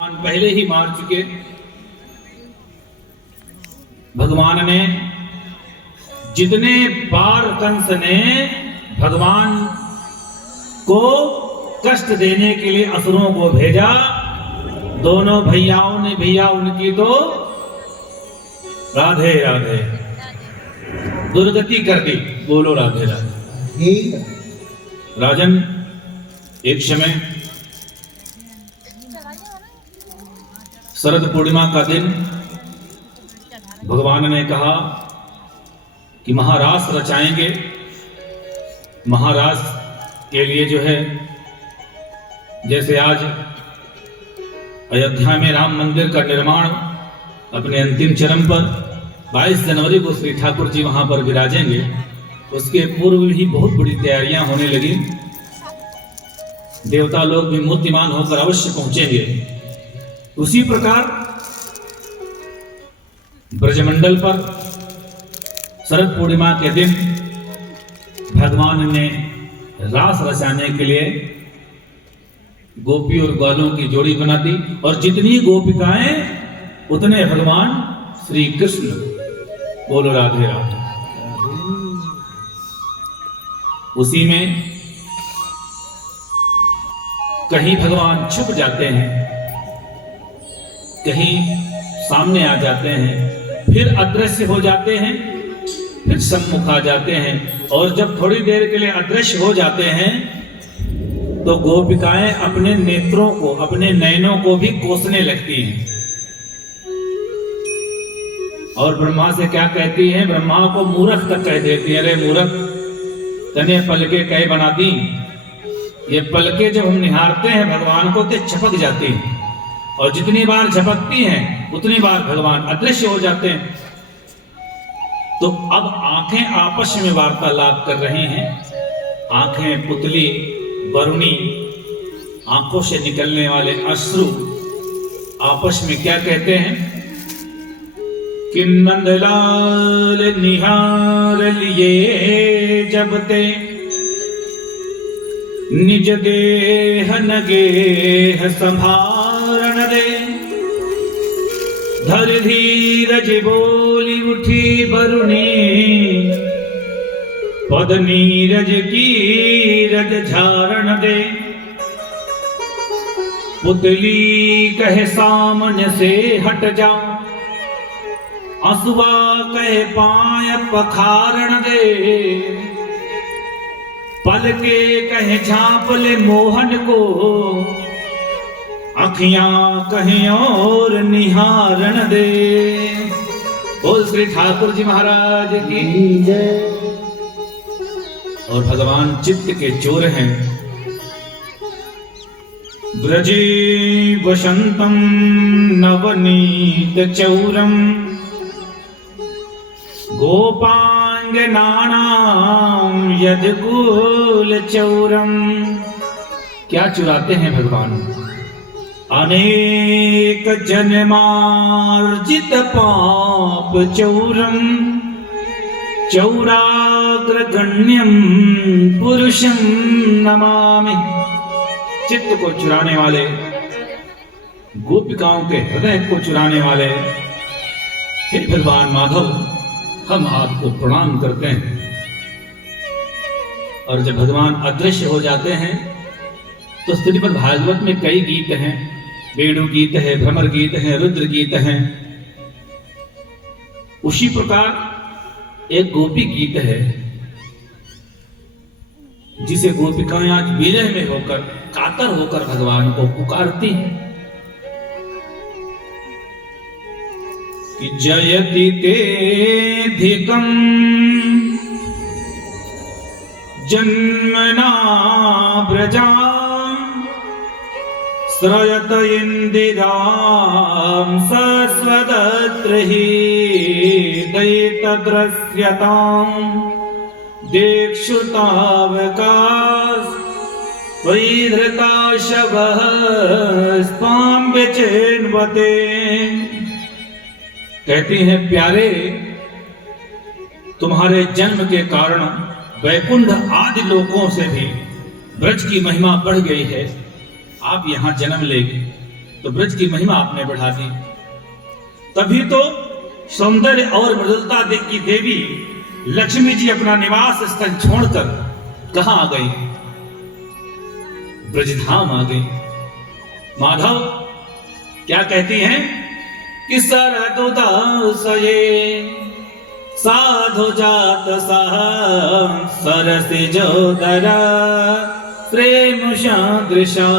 पहले ही मार चुके। भगवान ने जितने बार कंस ने भगवान को कष्ट देने के लिए असुरों को भेजा, दोनों भैयाओं ने भैया उनकी तो राधे राधे दुर्गति कर दी। बोलो राधे राधे। राजन, एक समय शरद पूर्णिमा का दिन भगवान ने कहा कि महारास रचाएंगे। महारास के लिए जो है, जैसे आज अयोध्या में राम मंदिर का निर्माण अपने अंतिम चरण पर 22 जनवरी को श्री ठाकुर जी वहां पर विराजेंगे, उसके पूर्व ही बहुत बड़ी तैयारियां होने लगी। देवता लोग भी मूर्तिमान होकर अवश्य पहुंचेंगे। उसी प्रकार ब्रजमंडल पर शरद पूर्णिमा के दिन भगवान ने रास रचाने के लिए गोपी और ग्वालों की जोड़ी बना दी, और जितनी गोपिकाएं उतने भगवान श्री कृष्ण। बोलो राधे राधे। उसी में कहीं भगवान छुप जाते हैं, कहीं सामने आ जाते हैं, फिर अदृश्य हो जाते हैं, फिर सम्मुख आ जाते हैं। और जब थोड़ी देर के लिए अदृश्य हो जाते हैं तो गोपिकाएं अपने नेत्रों को, अपने नयनों को भी कोसने लगती हैं। और ब्रह्मा से क्या कहती हैं? ब्रह्मा को मूर्ख तक कह देती है, अरे मूर्ख, तने पलके कह बना दी। ये पलके जब हम निहारते हैं भगवान को तो झपक जाती हैं, और जितनी बार झपकती हैं उतनी बार भगवान अदृश्य हो जाते हैं। तो अब आंखें आपस में वार्तालाप कर रही हैं। आंखें पुतली वरुणी, आंखों से निकलने वाले अश्रु आपस में क्या कहते हैं कि नंदलाल निहार लिए जब ते निज देह नगेह संभारण दे। धर धीरज बोली उठी वरुणी, पद नीरज की रज झारण दे। पुतली कहे सामने से हट जा, आंसुआ कहे पाय पखारण दे। पलके कहे झांप ले मोहन को, अखियां कहीं और निहारण दे। बोल श्री ठाकुर जी महाराज की जय। और भगवान चित्त के चोर हैं। ब्रजे वसंतम नवनीत चौरम, गोपांग नानाम यदकुल चौरम। क्या चुराते हैं भगवान? अनेक जन्मार्जित पाप चौरम, चौराग्रगण्यम पुरुषम नमामि। चित्त को चुराने वाले, गोपिकाओं के हृदय को चुराने वाले हे भगवान माधव, हम आपको प्रणाम करते हैं। और जब भगवान अदृश्य हो जाते हैं तो श्रीमद् भागवत में कई गीत हैं। वेणु गीत है, भ्रमर गीत है, रुद्र गीत है। उसी प्रकार एक गोपी गीत है जिसे गोपिकाएं आज विरह में होकर, कातर होकर भगवान को पुकारती हैं कि जयति तेधिकं जन्मना व्रजा, श्रयत इंदिरां सस्वदत्र हि दैतद्रस्यतां। देक्षुतावकाश त्वयि धृता शवः स्त्वां विचिन्वते। कहती हैं, प्यारे, तुम्हारे जन्म के कारण वैकुंठ आदि लोकों से भी ब्रज की महिमा बढ़ गई है। आप यहाँ जन्म लेंगे तो ब्रज की महिमा आपने बढ़ा दी। तभी तो सौंदर्य और मृदुलता की देवी लक्ष्मी जी अपना निवास स्थल छोड़कर कहां आ गई? ब्रजधाम आ गई। माधव क्या कहती हैं कि सरदुदासये साधु जात सह सरसिजोदर प्रेम सदृशा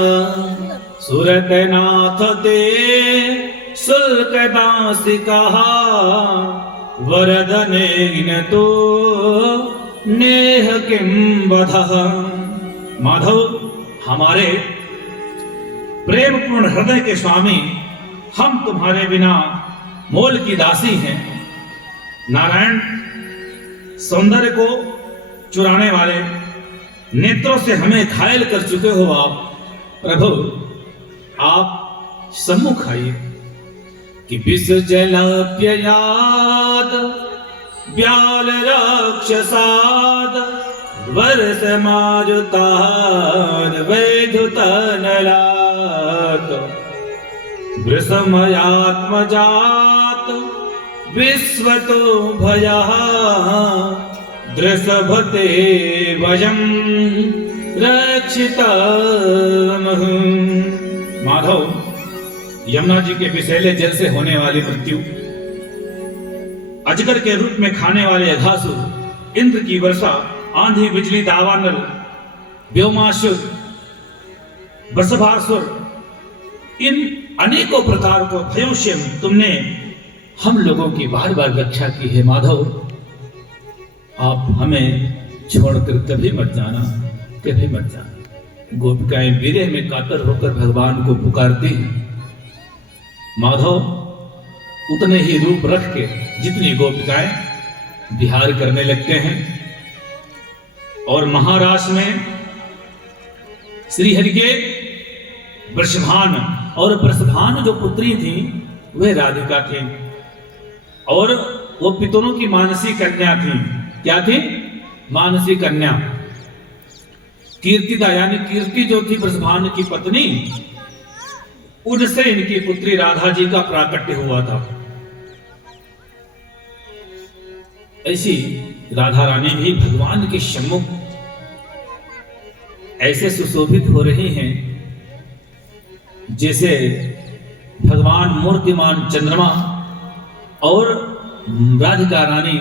सुरत नाथ दे शुल्क दासिका वरदने न तो नेह किम बधः। माधव हमारे प्रेम पूर्ण हृदय के स्वामी, हम तुम्हारे बिना मोल की दासी हैं। नारायण सौंदर्य को चुराने वाले नेत्रों से हमें घायल कर चुके हो आप। प्रभु आप सम्मुख आइए कि विष जलाप्ययाद व्याल राक्षसाद वर्ष मारुताद वैधुतनलात वृषमयात्मजात विश्वतो भयः दृषभते वयं रक्षितामः। माधव यमुना जी के विषैले जल से होने वाली मृत्यु, अजगर के रूप में खाने वाले अघासुर, इंद्र की वर्षा, आंधी बिजली दावानल, व्योमासुर, वृषभासुर, इन अनेकों प्रकार को भयों से तुमने हम लोगों की बार बार रक्षा की है। माधव आप हमें छोड़कर कभी मत जाना, कभी मत जाना। गोपिकाएं विरह में कातर होकर भगवान को पुकारती हैं। माधव उतने ही रूप रख के जितनी गोपिकाएं विहार करने लगते हैं। और महाराष्ट्र में श्रीहरि के वृषभान, और वृषभान जो पुत्री थी वह राधिका थी, और वो पितरों की मानसी कन्या थी। क्या थी? मानसी कन्या। कीर्तिदा यानी कीर्ति जो थी वृषभान की पत्नी, उनसे इनकी पुत्री राधा जी का प्राकट्य हुआ था। ऐसी राधा रानी भी भगवान के सम्मुख ऐसे सुशोभित हो रही हैं जैसे भगवान मूर्तिमान चंद्रमा, और राधिका रानी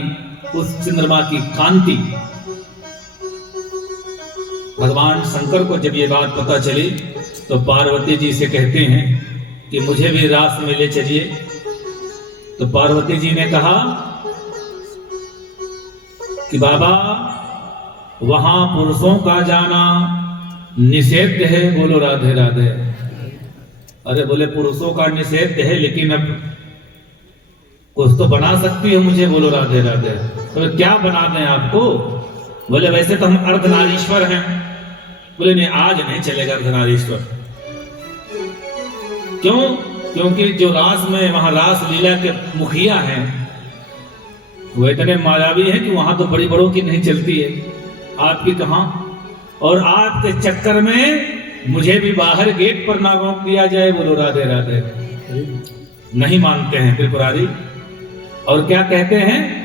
उस चंद्रमा की कांति। भगवान शंकर को जब ये बात पता चली तो पार्वती जी से कहते हैं कि मुझे भी रास में ले चलिए। तो पार्वती जी ने कहा कि बाबा वहां पुरुषों का जाना निषेध है। बोलो राधे राधे। अरे बोले पुरुषों का निषेध है, लेकिन अब कुछ तो बना सकती हो मुझे। बोलो राधे राधे। तो क्या बना दें आपको? बोले वैसे तो हम अर्धनारीश्वर हैं। बोले नहीं, आज नहीं चलेगा अर्धनारीश्वर। क्यों? क्योंकि जो रास में वहां रास लीला के मुखिया हैं वो इतने मायावी हैं कि वहां तो बड़ी बड़ों की नहीं चलती है, आपकी कहां। और आपके चक्कर में मुझे भी बाहर गेट पर ना रोक दिया जाए। बोलो राधे राधे। नहीं मानते हैं त्रिपुरारी। और क्या कहते हैं?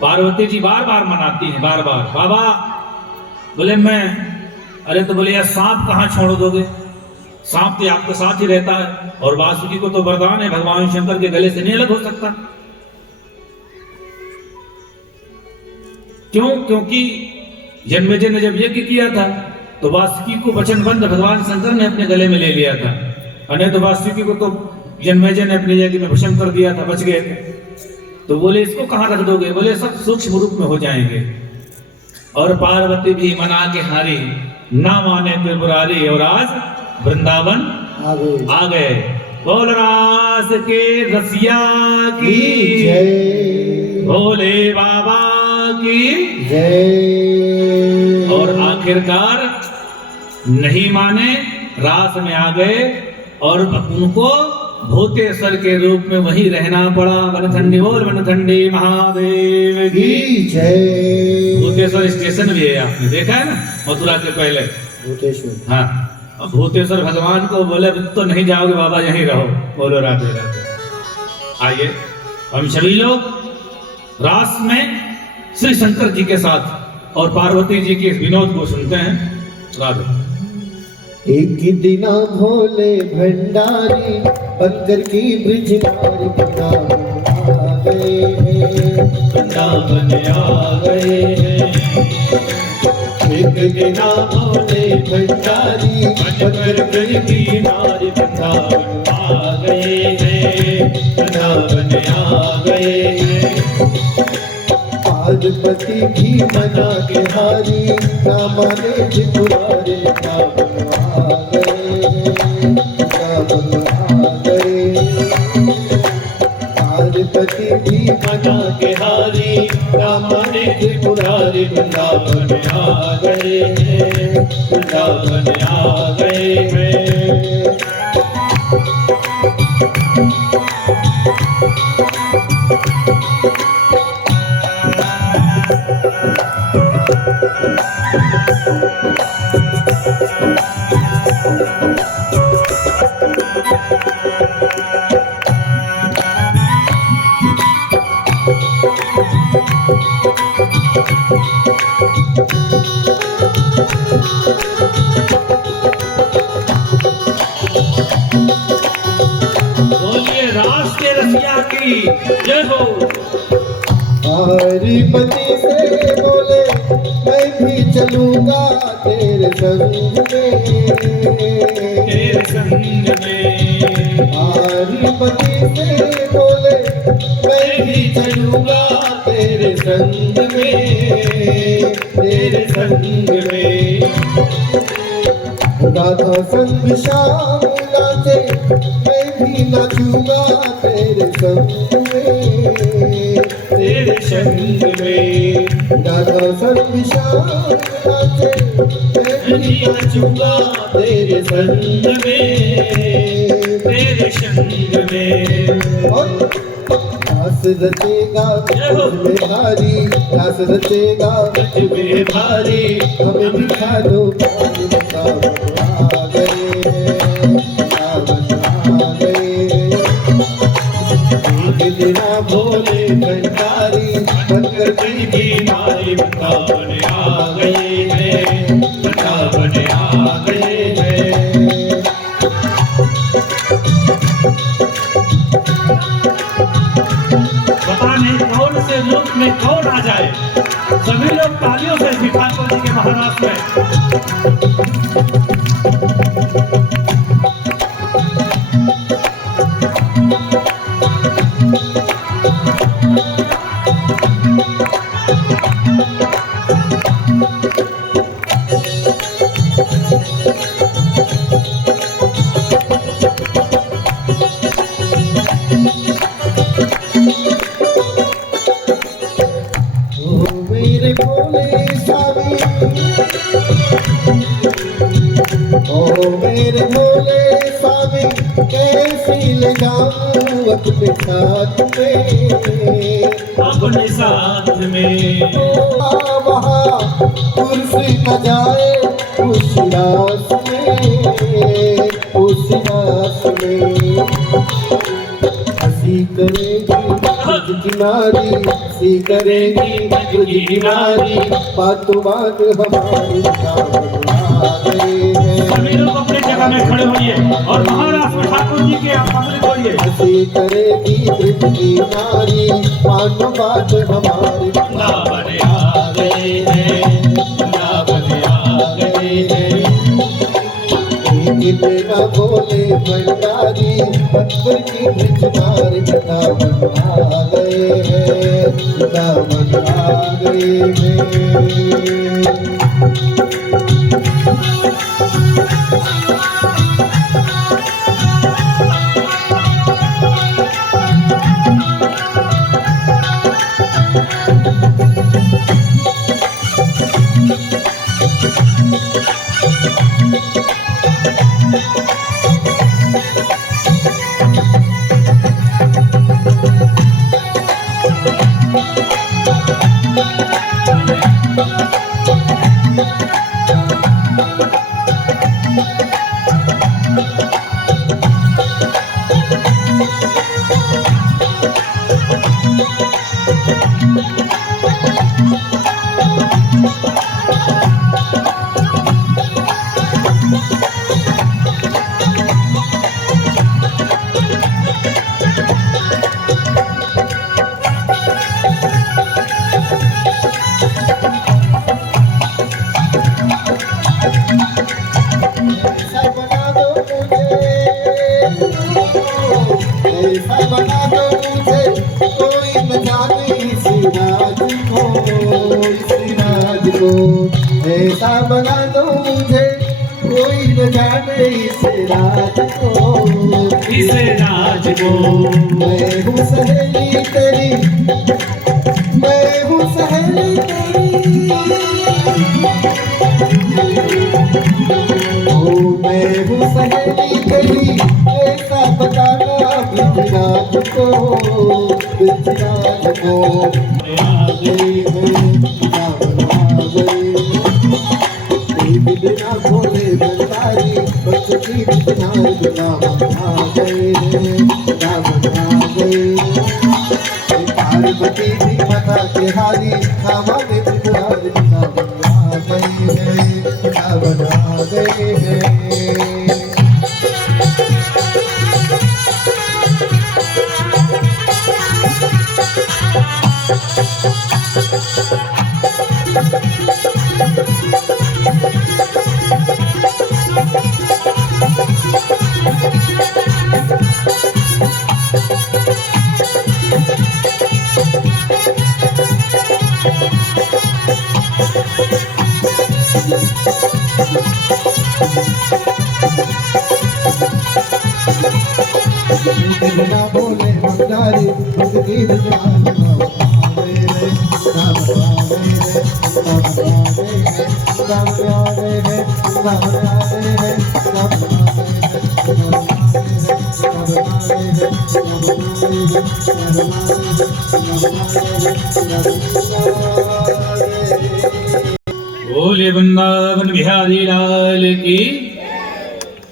पार्वती जी बार बार मनाती हैं, बार बार। बाबा बोले मैं, अरे तो बोले यार सांप कहाँ छोड़ दोगे? सांप तो आपके साथ ही रहता है, और वासुकी को तो वरदान है भगवान शंकर के गले से नहीं अलग हो सकता। क्यों? क्योंकि जन्मेजय ने जब यज्ञ किया था तो वासुकी को वचनबंध भगवान शंकर ने अपने गले में ले लिया था, और तो वासुकी को तो जन्मेजय ने अपने यज्ञ में भस्म कर दिया था, बच गए थे। तो बोले इसको कहां रख दोगे? बोले सब सूक्ष्म रूप में हो जाएंगे। और पार्वती भी मना के हारी, ना माने त्रिपुरारी, और आज वृंदावन आ गए। बोल रास के रसिया की जय, भोले बाबा की जय। और आखिरकार नहीं माने, रास में आ गए, और उनको भूतेश्वर के रूप में वहीं रहना पड़ा। वनखंडी बोल वनखंडी महादेव की जय। भूतेश्वर स्टेशन भी है, आपने देखा है ना, मथुरा के पहले भूतेश्वर। हाँ, अब भूतेश्वर भगवान को बोले तो नहीं जाओगे बाबा, यहीं रहो। बोलो राधे राधे। आइए हम सभी लोग रास में श्री शंकर जी के साथ और पार्वती जी के इस विनोद को सुनते हैं। राधे। एक दिना भोले भंडारी बनकर की ब्रिज नारी वृंदावन आ गए हैं, वृंदावन आ गए हैं। एक दिना भोले भंडारी बनकर की नारी वृंदावन आ गए हैं, वृंदावन आ गए हैं। पार्वती भी मना के हारी ना माने त्रिपुरारी वृंदावन आ गए, वृंदावन आ गए। पार्वती भी मना के हारी ना माने त्रिपुरारी वृंदावन आ गए हैं, वृंदावन आ गए हैं। बोलिए रास के रसिया की जय हो। पार्वती से बोले मैं भी चलूंगा तेरे संग में, तेरे संग में। पार्वती से बोले मैं भी चलूंगा तेरे संग में, तेरे संग में। राधा संग श्याम नाचे मैं भी नाचूंगा तेरे संग में, तेरे संग में। राधा संग श्याम नाचे मैं भी नाचूंगा तेरे संग में, तेरे संग में। और रास रचेगा में भारी, रास रचेगा में भारी। हमें दिखा दो वृंदावन आ गए हैं, वृंदावन आ गए। एक दिना भोले भंडारी बनकर की नारी वृंदावन आ गए हैं, वृंदावन आ गए हैं। पता नहीं कौन से रूप में कौन आ जाए। सभी लोग तालियों से श्री ठाकुर जी के महाराज में। मेरे भोले स्वामी, ओ मेरे भोले स्वामी, कैसी ले जाऊं अपने साथ में, अपने साथ में। वहाँ कुर्सी न जाए उस रास में, उस रास में। हंसी करेगी ब्रज की नारी, हंसी करेगी ब्रज की नारी, बातों बात हमारे वृंदावन आ गए हैं। सभी लोग अपनी जगह में खड़े होइए और महाराज में ठाकुर जी के सम्मिलित होइए। हंसी करेगी ब्रज की नारी, बातों बात हमारे वृंदावन आ गए हैं, वृंदावन आ गए हैं। तेरा भोले भंडारी बनकर की ब्रज नारी वृंदावन आ गए हैं, वृंदावन आ गए हैं। को ऐसा बना दो मुझे कोई न जाने इस राज को, इस राज को। मैं हूँ सहेली तेरी, मैं हूँ सहेली तेरी, ओ मैं हूँ सहेली तेरी, ऐसा बताना बिजराज को, बिजराज को। आ गई है रावण आ गई है, बिना बोले बंदारी बचती बिना रावण आ गए हैं, रावण आ गए हैं। पार्वती भी माता के हारी हमारे त्रिपुरारी, रावण आ गए हैं, रावण आ गए हैं। बिना बोले बंदारी बचती बिना रावण आ गए हैं, रावण आ गए हैं, रावण आ गए हैं, रावण आ गए हैं, रावण आ गए हैं, रावण आ गए हैं, बोले वृंदावन बिहारी लाल की।